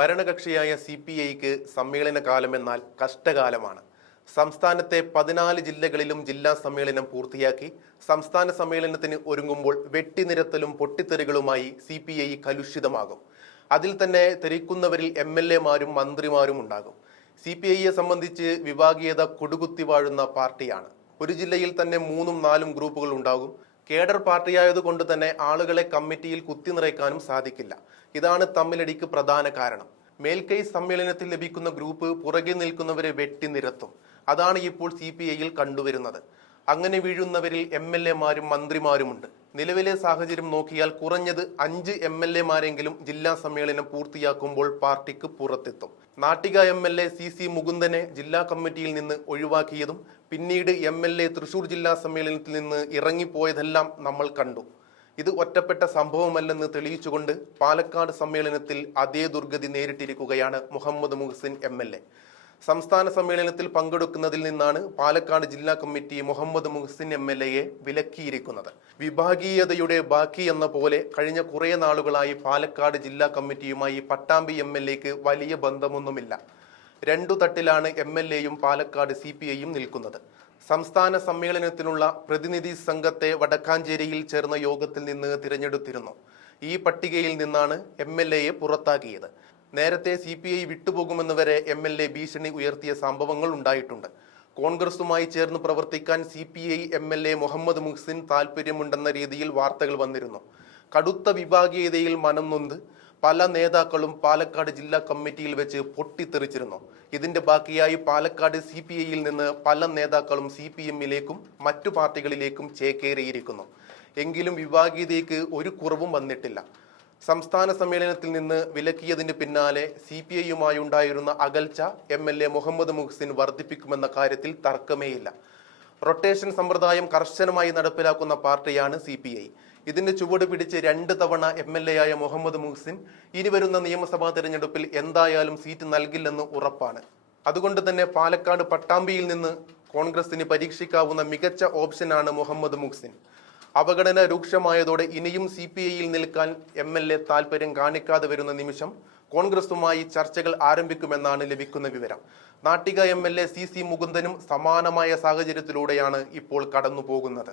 ഭരണകക്ഷിയായ CPIക്ക് സമ്മേളന കാലമെന്നാൽ കഷ്ടകാലമാണ്. സംസ്ഥാനത്തെ 14 ജില്ലകളിലും ജില്ലാ സമ്മേളനം പൂർത്തിയാക്കി സംസ്ഥാന സമ്മേളനത്തിന് ഒരുങ്ങുമ്പോൾ വെട്ടിനിരത്തലും പൊട്ടിത്തെറികളുമായി CPI കലുഷിതമാകും. അതിൽ തന്നെ തെറിക്കുന്നവരിൽ MLAമാരും മന്ത്രിമാരും ഉണ്ടാകും. CPIയെ സംബന്ധിച്ച് വിഭാഗീയത കൊടുകുത്തി വാഴുന്ന പാർട്ടിയാണ്. ഒരു ജില്ലയിൽ തന്നെ 3-4 ഗ്രൂപ്പുകൾ ഉണ്ടാകും. കേഡർ പാർട്ടിയായതുകൊണ്ട് തന്നെ ആളുകളെ കമ്മിറ്റിയിൽ കുത്തിനിറയ്ക്കാനും സാധിക്കില്ല. ഇതാണ് തമ്മിലടിക്ക് പ്രധാന കാരണം. മേൽക്കൈ സമ്മേളനത്തിൽ ലഭിക്കുന്ന ഗ്രൂപ്പ് പുറകിൽ നിൽക്കുന്നവരെ വെട്ടിനിരത്തും. അതാണ് ഇപ്പോൾ CPIയിൽ കണ്ടുവരുന്നത്. അങ്ങനെ വീഴുന്നവരിൽ MLAമാരും മന്ത്രിമാരുമുണ്ട്. നിലവിലെ സാഹചര്യം നോക്കിയാൽ കുറഞ്ഞത് 5 MLAമാരെങ്കിലും ജില്ലാ സമ്മേളനം പൂർത്തിയാക്കുമ്പോൾ പാർട്ടിക്ക് പുറത്തെത്തും. നാട്ടിക MLA CC മുകുന്ദനെ ജില്ലാ കമ്മിറ്റിയിൽ നിന്ന് ഒഴിവാക്കിയതും പിന്നീട് MLA തൃശൂർ ജില്ലാ സമ്മേളനത്തിൽ നിന്ന് ഇറങ്ങിപ്പോയതെല്ലാം നമ്മൾ കണ്ടു. ഇത് ഒറ്റപ്പെട്ട സംഭവമല്ലെന്ന് തെളിയിച്ചുകൊണ്ട് പാലക്കാട് സമ്മേളനത്തിൽ അതേ ദുർഗതി നേരിട്ടിരിക്കുകയാണ് മുഹമ്മദ് മുഹ്സിൻ MLA. സംസ്ഥാന സമ്മേളനത്തിൽ പങ്കെടുക്കുന്നതിൽ നിന്നാണ് പാലക്കാട് ജില്ലാ കമ്മിറ്റി മുഹമ്മദ് മുഹ്സിൻ MLAയെ വിലക്കിയിരിക്കുന്നത്. വിഭാഗീയതയുടെ ബാക്കി എന്ന പോലെ കഴിഞ്ഞ കുറേ നാളുകളായി പാലക്കാട് ജില്ലാ കമ്മിറ്റിയുമായി പട്ടാമ്പി MLAക്ക് വലിയ ബന്ധമൊന്നുമില്ല. രണ്ടു തട്ടിലാണ് MLAയും പാലക്കാട് CPIയും നിൽക്കുന്നത്. സംസ്ഥാന സമ്മേളനത്തിനുള്ള പ്രതിനിധി സംഘത്തെ വടക്കാഞ്ചേരിയിൽ ചേർന്ന യോഗത്തിൽ നിന്ന് തിരഞ്ഞെടുത്തിരുന്നു. ഈ പട്ടികയിൽ നിന്നാണ് MLAയെ പുറത്താക്കിയത്. നേരത്തെ CPI വിട്ടുപോകുമെന്ന് വരെ MLA ഭീഷണി ഉയർത്തിയ സംഭവങ്ങൾ ഉണ്ടായിട്ടുണ്ട്. കോൺഗ്രസുമായി ചേർന്ന് പ്രവർത്തിക്കാൻ CPI MLA മുഹമ്മദ് മുഹ്സിൻ താല്പര്യമുണ്ടെന്ന രീതിയിൽ വാർത്തകൾ വന്നിരുന്നു. കടുത്ത വിഭാഗീയതയിൽ മനം നൊന്ത് പല നേതാക്കളും പാലക്കാട് ജില്ലാ കമ്മിറ്റിയിൽ വെച്ച് പൊട്ടിത്തെറിച്ചിരുന്നു. ഇതിന്റെ ബാക്കിയായി പാലക്കാട് CPIയിൽ നിന്ന് പല നേതാക്കളും CPMലേക്കും മറ്റു പാർട്ടികളിലേക്കും ചേക്കേറിയിരിക്കുന്നു. എങ്കിലും വിഭാഗീയതയ്ക്ക് ഒരു കുറവും വന്നിട്ടില്ല. സംസ്ഥാന സമ്മേളനത്തിൽ നിന്ന് വിലക്കിയതിന് പിന്നാലെ CPIയുമായി ഉണ്ടായിരുന്ന അകൽച്ച MLA മുഹമ്മദ് മുഹ്സിൻ വർദ്ധിപ്പിക്കുമെന്ന കാര്യത്തിൽ തർക്കമേയില്ല. റൊട്ടേഷൻ സമ്പ്രദായം കർശനമായി നടപ്പിലാക്കുന്ന പാർട്ടിയാണ് CPI. ഇതിന്റെ ചുവട് പിടിച്ച് 2 തവണ MLAയായ മുഹമ്മദ് മുഹ്സിൻ ഇനി വരുന്ന നിയമസഭാ തെരഞ്ഞെടുപ്പിൽ എന്തായാലും സീറ്റ് നൽകില്ലെന്ന് ഉറപ്പാണ്. അതുകൊണ്ട് തന്നെ പാലക്കാട് പട്ടാമ്പിയിൽ നിന്ന് കോൺഗ്രസിന് പരീക്ഷിക്കാവുന്ന മികച്ച ഓപ്ഷനാണ് മുഹമ്മദ് മുഹ്സിൻ. അവഗണന രൂക്ഷമായതോടെ ഇനിയും CPIയിൽ നിൽക്കാൻ MLA താല്പര്യം കാണിക്കാതെ വരുന്ന നിമിഷം കോൺഗ്രസുമായി ചർച്ചകൾ ആരംഭിക്കുമെന്നാണ് ലഭിക്കുന്ന വിവരം. നാട്ടിക MLA CC മുകുന്ദനും സമാനമായ സാഹചര്യത്തിലൂടെയാണ് ഇപ്പോൾ കടന്നു പോകുന്നത്.